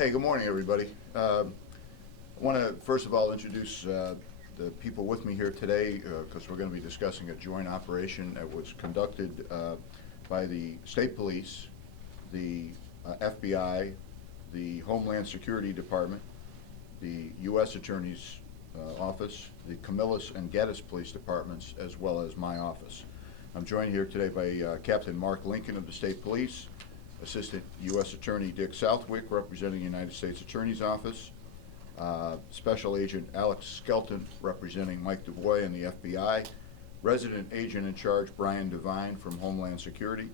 Hey, good morning, everybody. I want to first of all introduce the people with me here today because we're going to be discussing a joint operation that was conducted by the State Police, the FBI, the Homeland Security Department, the U.S. Attorney's Office, the Camillus and Geddes Police Departments, as well as my office. I'm joined here today by Captain Mark Lincoln of the State Police, Assistant U.S. Attorney Dick Southwick, representing the United States Attorney's Office, Special Agent Alex Skelton, representing Mike DuBois and the FBI, Resident Agent in Charge Brian Devine from Homeland Security,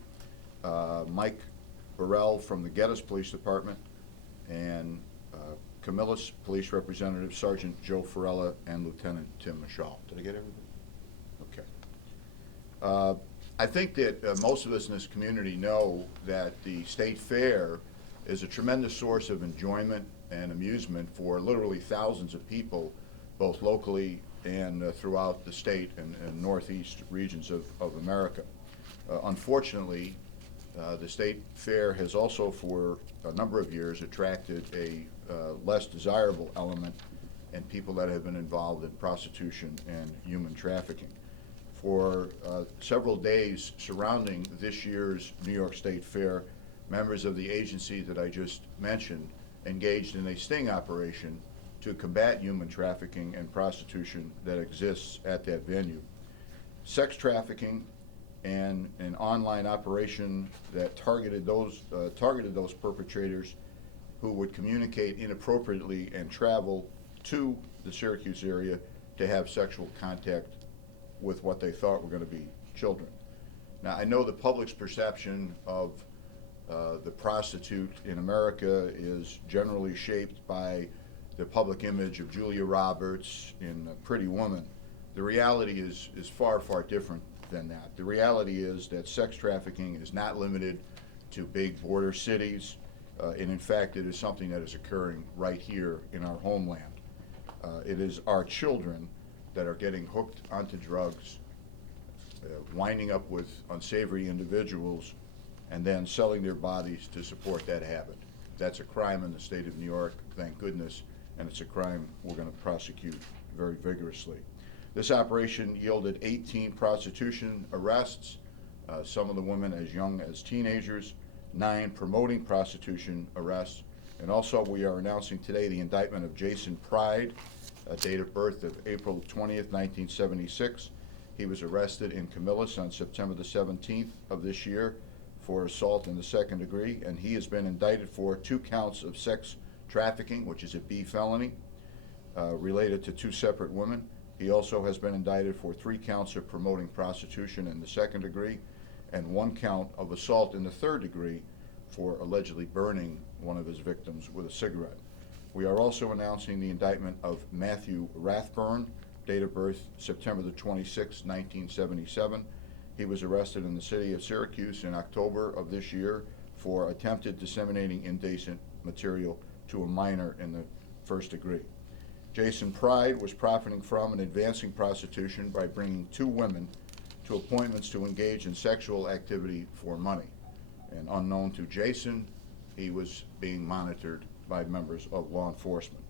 Mike Burrell from the Geddes Police Department, and Camillus Police Representative Sergeant Joe Farella and Lieutenant Tim Michal. Did I get everybody? Okay. I think that most of us in this community know that the State Fair is a tremendous source of enjoyment and amusement for literally thousands of people, both locally and throughout the state and northeast regions of America. Unfortunately, the State Fair has also for a number of years attracted a less desirable element in people that have been involved in prostitution and human trafficking. For several days surrounding this year's New York State Fair, members of the agency that I just mentioned engaged in a sting operation to combat human trafficking and prostitution that exists at that venue. Sex trafficking and an online operation that targeted those perpetrators who would communicate inappropriately and travel to the Syracuse area to have sexual contact with what they thought were going to be children. Now, I know the public's perception of the prostitute in America is generally shaped by the public image of Julia Roberts in Pretty Woman. The reality is far, far different than that. The reality is that sex trafficking is not limited to big border cities, and in fact, it is something that is occurring right here in our homeland. It is our children that are getting hooked onto drugs, winding up with unsavory individuals, and then selling their bodies to support that habit. That's a crime in the state of New York, thank goodness, and it's a crime we're going to prosecute very vigorously. This operation yielded 18 prostitution arrests, some of the women as young as teenagers, 9 promoting prostitution arrests, and also we are announcing today the indictment of Jason Pride, a date of birth of April 20th, 1976. He was arrested in Camillus on September the 17th of this year for assault in the second degree, and he has been indicted for 2 counts of sex trafficking, which is a B felony, related to 2 separate women. He also has been indicted for 3 counts of promoting prostitution in the second degree and 1 count of assault in the third degree for allegedly burning one of his victims with a cigarette. We are also announcing the indictment of Matthew Rathburn, date of birth September the 26th, 1977. He was arrested in the city of Syracuse in October of this year for attempted disseminating indecent material to a minor in the first degree. Jason Pride was profiting from and advancing prostitution by bringing 2 women to appointments to engage in sexual activity for money. And unknown to Jason, he was being monitored by members of law enforcement.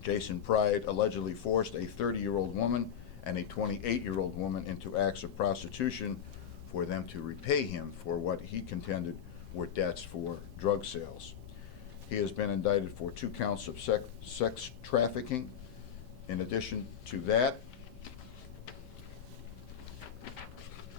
Jason Pride allegedly forced a 30-year-old woman and a 28-year-old woman into acts of prostitution for them to repay him for what he contended were debts for drug sales. He has been indicted for 2 counts of sex trafficking. In addition to that,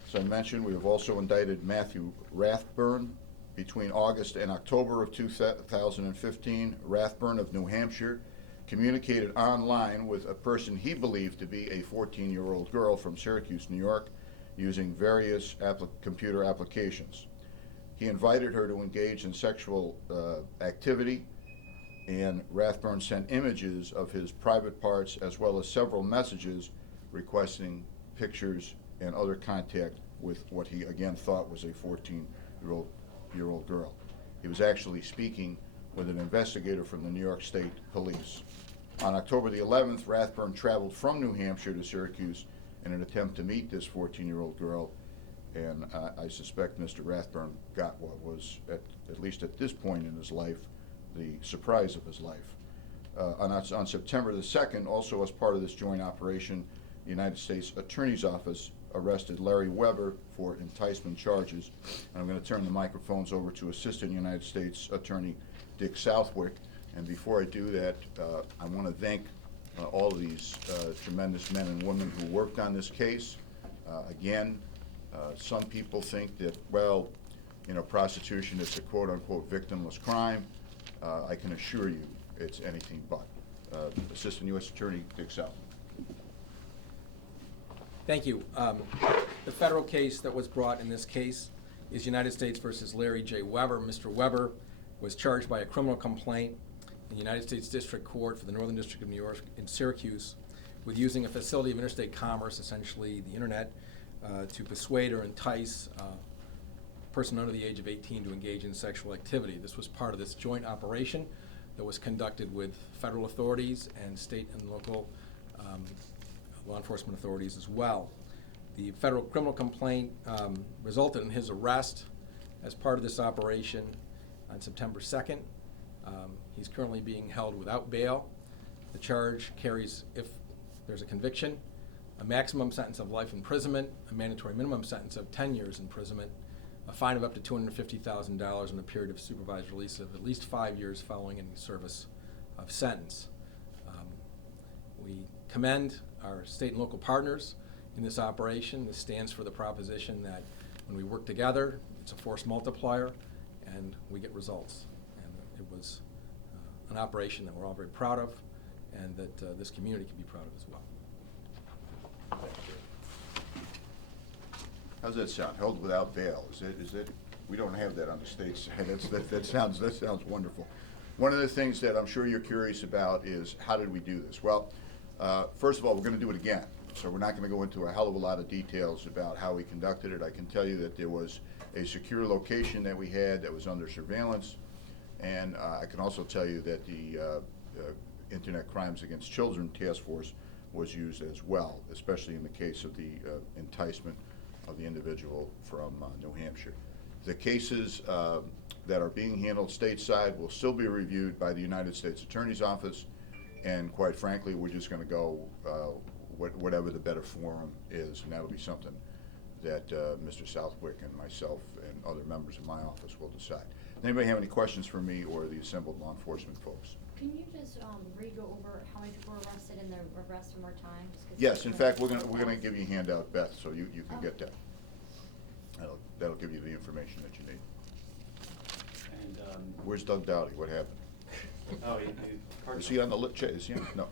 as I mentioned, we have also indicted Matthew Rathburn. Between August and October of 2015, Rathburn of New Hampshire communicated online with a person he believed to be a 14-year-old girl from Syracuse, New York, using various computer applications. He invited her to engage in sexual activity, and Rathburn sent images of his private parts as well as several messages requesting pictures and other contact with what he again thought was a 14-year-old girl. He was actually speaking with an investigator from the New York State Police. On October the 11th, Rathburn traveled from New Hampshire to Syracuse in an attempt to meet this 14-year-old girl, and I suspect Mr. Rathburn got what was, at least at this point in his life, the surprise of his life. On September the 2nd, also as part of this joint operation, the United States Attorney's Office arrested Larry Weber for enticement charges. And I'm going to turn the microphones over to Assistant United States Attorney Dick Southwick. And before I do that, I want to thank all of these tremendous men and women who worked on this case. Again, some people think that, well, you know, prostitution is a quote-unquote victimless crime. I can assure you it's anything but. Assistant U.S. Attorney Dick Southwick. Thank you. The federal case that was brought in this case is United States versus Larry J. Weber. Mr. Weber was charged by a criminal complaint in the United States District Court for the Northern District of New York in Syracuse with using a facility of interstate commerce, essentially the internet, to persuade or entice a person under the age of 18 to engage in sexual activity. This was part of this joint operation that was conducted with federal authorities and state and local law enforcement authorities as well. The federal criminal complaint resulted in his arrest as part of this operation on September 2nd. He's currently being held without bail. The charge carries, if there's a conviction, a maximum sentence of life imprisonment, a mandatory minimum sentence of 10 years imprisonment, a fine of up to $250,000, and a period of supervised release of at least 5 years following any service of sentence. We commend our state and local partners in this operation. This stands for the proposition that when we work together, it's a force multiplier, and we get results. And it was an operation that we're all very proud of, and that this community can be proud of as well. How's that sound? Held without bail. Is it? We don't have that on the state side. That sounds wonderful. One of the things that I'm sure you're curious about is how did we do this? Well, first of all, we're going to do it again. So we're not going to go into a hell of a lot of details about how we conducted it. I can tell you that there was a secure location that we had that was under surveillance. And I can also tell you that the Internet Crimes Against Children Task Force was used as well, especially in the case of the enticement of the individual from New Hampshire. The cases that are being handled stateside will still be reviewed by the United States Attorney's Office, and quite frankly, we're just going to go whatever the better forum is, and that'll be something that Mr. Southwick and myself and other members of my office will decide. Does anybody have any questions for me or the assembled law enforcement folks? Can you just re-go over how many people were arrested and the arrest one more time? Yes, in fact, we're gonna give you a handout, Beth, so you can get that. That'll give you the information that you need. And Where's Doug Dowdy? What happened? oh, Is he on the lit chair? Is he on? No.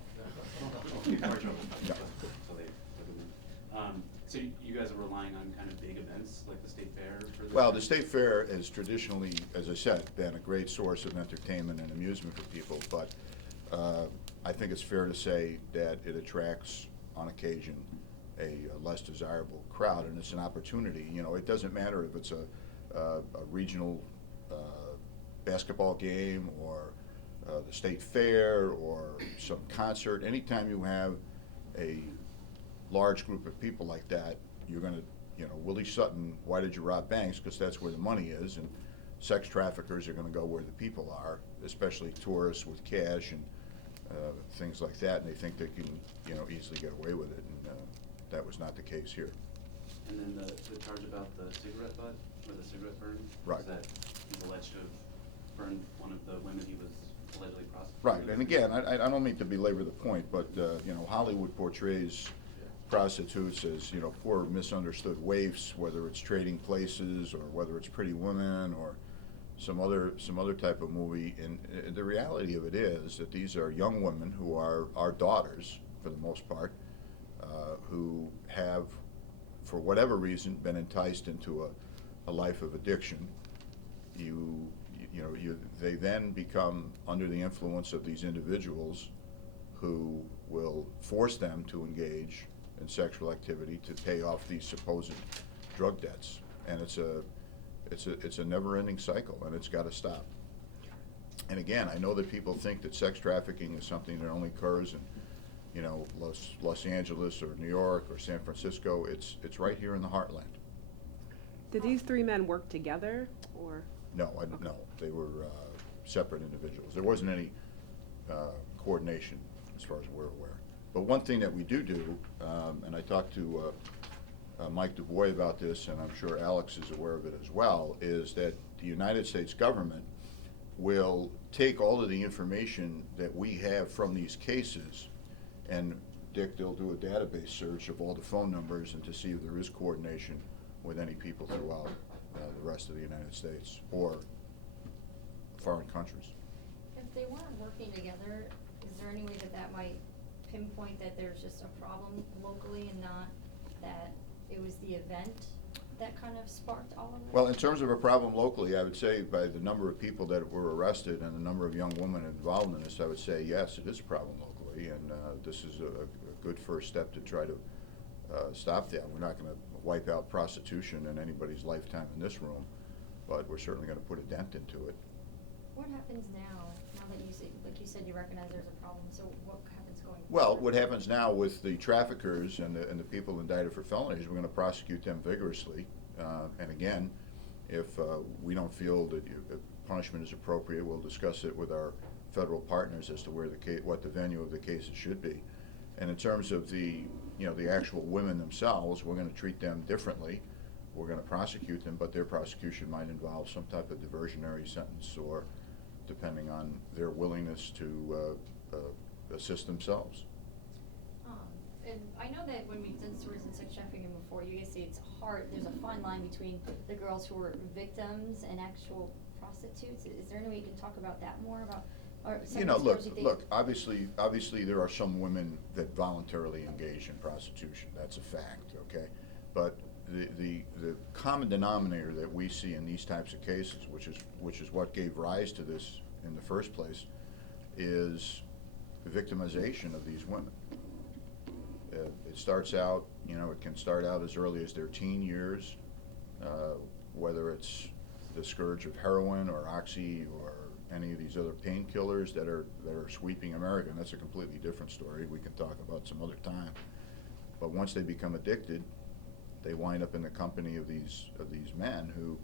So you guys are relying on kind of big events like the state fair for this? Well, the state fair has traditionally, as I said, been a great source of entertainment and amusement for people, but I think it's fair to say that it attracts, on occasion, a less desirable crowd, and it's an opportunity. You know, it doesn't matter if it's a regional basketball game or the state fair or some concert. Anytime you have a large group of people like that, you're going to, you know, Willie Sutton, why did you rob banks? Because that's where the money is, and sex traffickers are going to go where the people are, especially tourists with cash and things like that, and they think they can, you know, easily get away with it, and that was not the case here. And then the charge about the cigarette butt or the cigarette burn? Right. Is that he's alleged to have burned one of the women he was allegedly prostituting? Right, and again, I don't mean to belabor the point, but you know, Hollywood portrays prostitutes as, you know, poor misunderstood waifs, whether it's Trading Places or whether it's Pretty Women or some other type of movie. And the reality of it is that these are young women who are our daughters, for the most part, who have, for whatever reason, been enticed into a life of addiction. They then become under the influence of these individuals who will force them to engage in sexual activity to pay off these supposed drug debts, and it's a never-ending cycle, and it's got to stop. And again, I know that people think that sex trafficking is something that only occurs in, you know, Los Angeles or New York or San Francisco. It's right here in the heartland. Did these three men work together, or? No, no, they were separate individuals. There wasn't any coordination as far as we're aware. But one thing that we do, and I talked to Mike DuBois about this, and I'm sure Alex is aware of it as well, is that the United States government will take all of the information that we have from these cases, and Dick, they'll do a database search of all the phone numbers and to see if there is coordination with any people throughout the rest of the United States or foreign countries. If they weren't working together, is there any way that that might pinpoint that there's just a problem locally and not that it was the event that kind of sparked all of it? Well, in terms of a problem locally, I would say by the number of people that were arrested and the number of young women involved in this, I would say yes, it is a problem locally, and this is a good first step to try to stop that. We're not going to wipe out prostitution in anybody's lifetime in this room, but we're certainly going to put a dent into it. What happens now that you say, like you said, you recognize there's a problem, so what happens going forward? Well, what happens now with the traffickers and the people indicted for felonies, we're going to prosecute them vigorously. And again, if we don't feel that punishment is appropriate, we'll discuss it with our federal partners as to where what the venue of the cases should be. And in terms of the actual women themselves, we're going to treat them differently. We're going to prosecute them, but their prosecution might involve some type of diversionary sentence, or depending on their willingness to assist themselves. And I know that when we've done stories in sex trafficking before, you guys say it's hard, there's a fine line between the girls who were victims and actual prostitutes. Is there any way you can talk about that more, about, or some of the stories you think? Look, obviously there are some women that voluntarily engage in prostitution, that's a fact, okay? But the common denominator that we see in these types of cases, which is what gave rise to this in the first place, is the victimization of these women. It starts out, it can start out as early as their teen years, whether it's the scourge of heroin or oxy or any of these other painkillers that are sweeping America. And that's a completely different story we can talk about some other time. But once they become addicted, they wind up in the company of these men who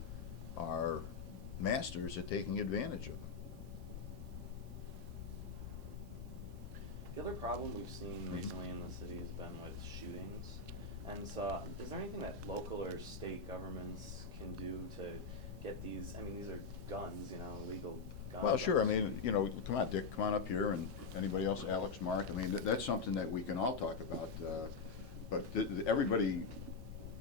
are masters at taking advantage of them. The other problem we've seen recently in the city has been with shootings. And so, is there anything that local or state governments can do to get these, these are guns, legal guns. Well, sure, come on, Dick, come on up here, and anybody else, Alex, Mark, that's something that we can all talk about. But everybody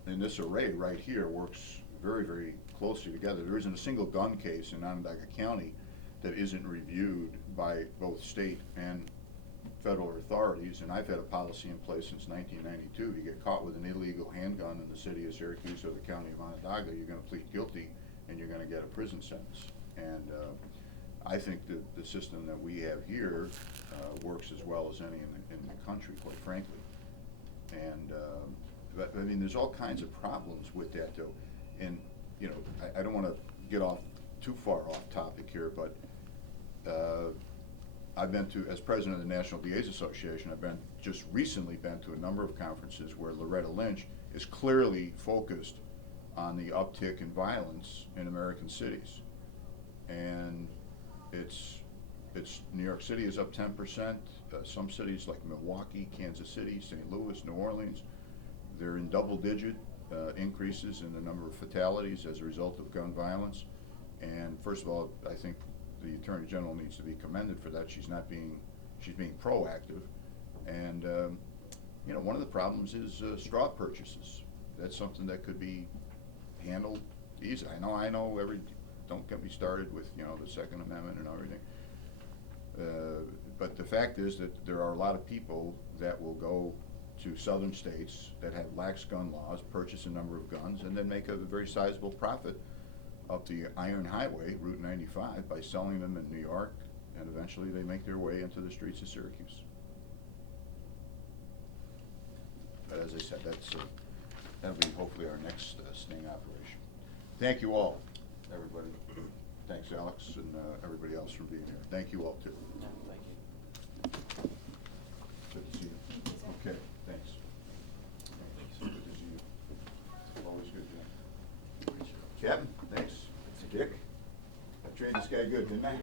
in this array right here works very, very closely together. There isn't a single gun case in Onondaga County that isn't reviewed by both state and federal authorities, and I've had a policy in place since 1992. You get caught with an illegal handgun in the city of Syracuse or the county of Onondaga, you're going to plead guilty and you're going to get a prison sentence. And I think that the system that we have here works as well as any in the country, quite frankly. And but, there's all kinds of problems with that, though. And I don't want to get off too far off topic here, but I've been to, as president of the National DA's Association, I've just recently been to a number of conferences where Loretta Lynch is clearly focused on the uptick in violence in American cities. And it's New York City is up 10%. Some cities like Milwaukee, Kansas City, St. Louis, New Orleans, they're in double-digit increases in the number of fatalities as a result of gun violence. And first of all, I think the Attorney General needs to be commended for that. She's being proactive. And one of the problems is straw purchases. That's something that could be handled easily. I know don't get me started with the Second Amendment and everything. But the fact is that there are a lot of people that will go to southern states that have lax gun laws, purchase a number of guns, and then make a very sizable profit up the Iron Highway, Route 95, by selling them in New York, and eventually they make their way into the streets of Syracuse. But as I said, that'll be hopefully our next sting operation. Thank you all, everybody. Thanks, Alex, and everybody else for being here. Thank you all, too. Yeah, thank you.